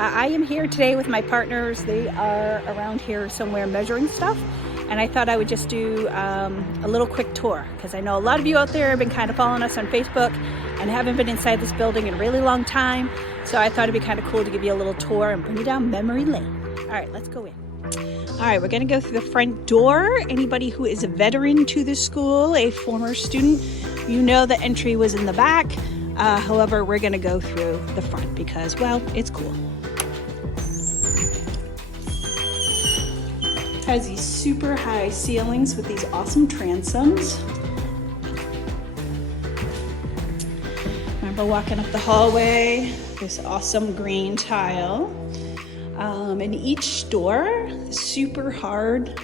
I am here today with my partners. They are around here somewhere measuring stuff, and I thought I would just do a little quick tour because I know a lot of you out there have been kind of following us on Facebook and haven't been inside this building in a really long time, so I thought it'd be kind of cool to give you a little tour and bring you down memory lane. All right, let's go in. All right, we're gonna go through the front door. Anybody who is a veteran to the school, a former student, you know the entry was in the back. However, we're gonna go through the front because, well, it's cool. It has these super high ceilings with these awesome transoms. Remember walking up the hallway, this awesome green tile. And each door, super hard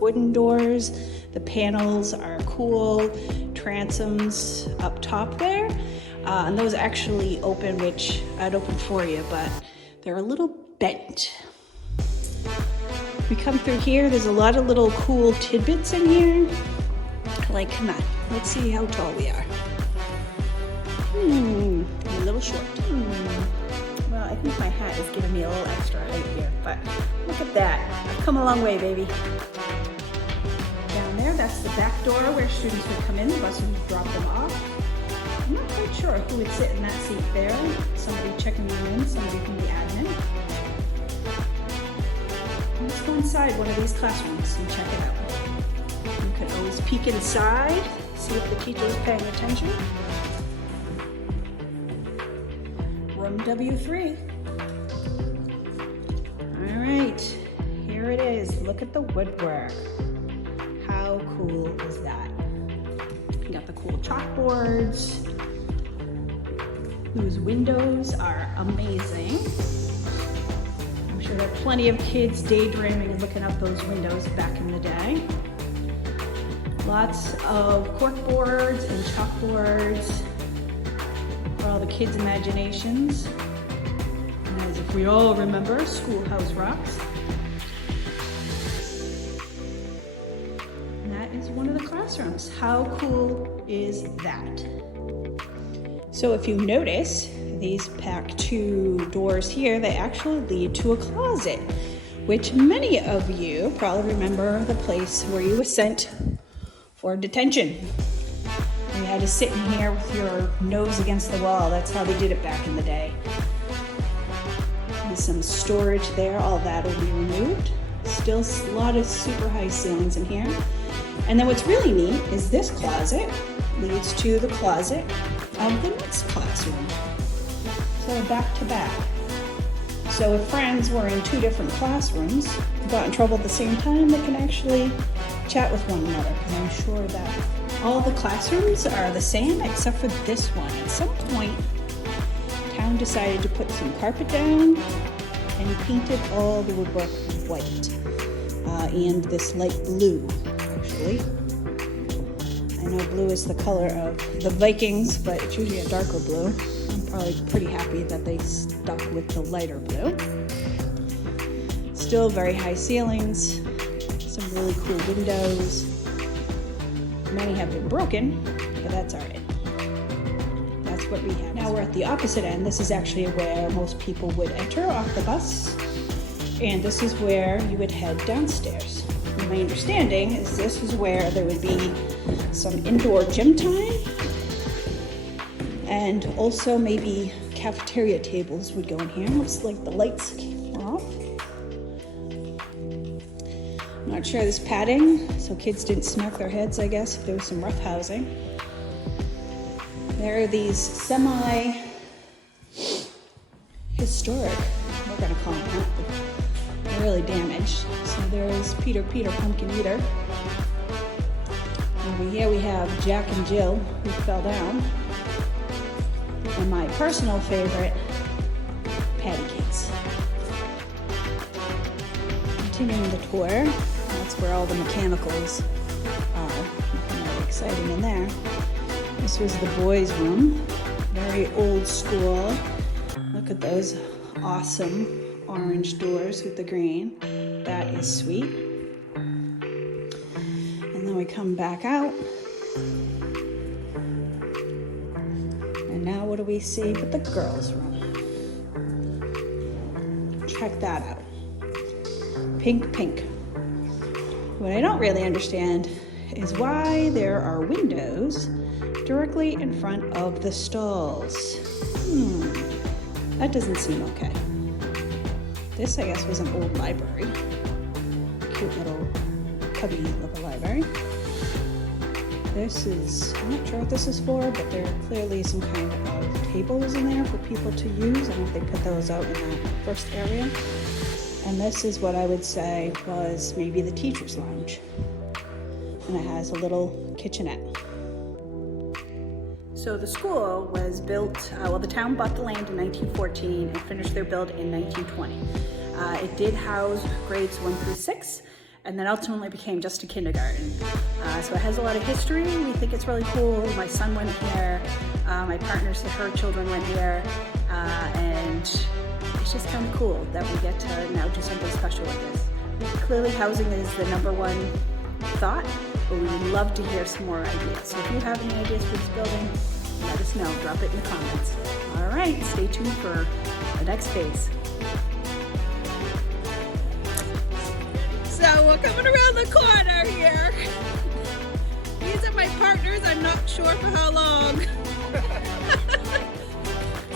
wooden doors. The panels are cool, transoms up top there. And those actually open, which I'd open for you, but they're a little bent. We come through here, there's a lot of little cool tidbits in here. Like, come on, let's see how tall we are. A little short. Well, I think my hat is giving me a little extra height here, but look at that. I've come a long way, baby. Down there, that's the back door where students would come in. The bus would drop them off. I'm not quite sure who would sit in that seat there. Somebody checking them in, somebody from the admin. Let's go inside one of these classrooms and check it out. You can always peek inside, see if the teacher is paying attention. Room W3. All right, here it is. Look at the woodwork. How cool is that? You got the cool chalkboards. Those windows are amazing. I'm sure there are plenty of kids daydreaming and looking out those windows back in the day. Lots of corkboards and chalkboards for all the kids' imaginations. And as if we all remember, Schoolhouse rocks. And that is one of the classrooms. How cool is that? So if you notice, these back two doors here, they actually lead to a closet, which many of you probably remember the place where you were sent for detention. You had to sit in here with your nose against the wall. That's how they did it back in the day. There's some storage there. All that will be removed. Still a lot of super high ceilings in here. And then what's really neat is this closet leads to the closet of the next classroom. So back to back. So if friends were in two different classrooms, got in trouble at the same time, they can actually chat with one another. And I'm sure that all the classrooms are the same except for this one. At some point, town decided to put some carpet down and painted all the woodwork white and this light blue, actually. I know blue is the color of the Vikings, but it's usually a darker blue. I'm probably pretty happy that they stuck with the lighter blue. Still very high ceilings, some really cool windows. Many have been broken, but that's all right. That's what we have. Now we're at the opposite end. This is actually where most people would enter off the bus, and this is where you would head downstairs. And my understanding is this is where there would be some indoor gym time, and also maybe cafeteria tables would go in here. Looks like the lights are off. I'm not sure this padding, so kids didn't smack their heads, I guess, if there was some rough housing. There are these semi-historic, we're gonna call them that, but they're really damaged. So there's Peter Pumpkin Eater. Over here we have Jack and Jill, who fell down. And my personal favorite, patty cakes. Continuing the tour, that's where all the mechanicals are. Nothing really exciting in there. This was the boys' room, very old school. Look at those awesome orange doors with the green. That is sweet. And then we come back out. And now what do we see but the girls' room? check that out. Pink, pink. What I don't really understand is why there are windows directly in front of the stalls. That doesn't seem okay. This, I guess, was an old library. Cute little cubby of a library. This is, I'm not sure what this is for, but there are clearly some kind of tables in there for people to use. I don't know if they put those out in that first area. And this is what I would say was maybe the teacher's lounge. And it has a little kitchenette. So the school was built, the town bought the land in 1914 and finished their build in 1920. It did house grades 1 through 6, and then ultimately became just a kindergarten. So it has a lot of history. We think it's really cool. My son went here, my partner said her children went here, and it's just kind of cool that we get to now do something special with this. Clearly housing is the #1 thought, but we would love to hear some more ideas. So if you have any ideas for this building, let us know. Drop it in the comments. All right, stay tuned for the next phase. So we're coming around the corner here. These are my partners. I'm not sure for how long.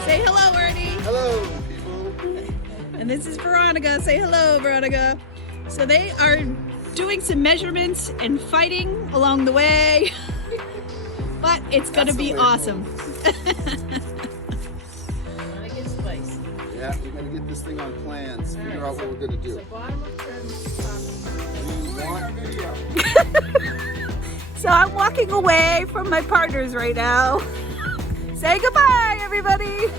Say hello, Ernie. Hello, people. And this is Veronica. Say hello, Veronica. So they are doing some measurements and fighting along the way. But it's going to be awesome. Yeah, we're going to get this thing on plans, figure out what we're going to do. So I'm walking away from my partners right now. Say goodbye, everybody.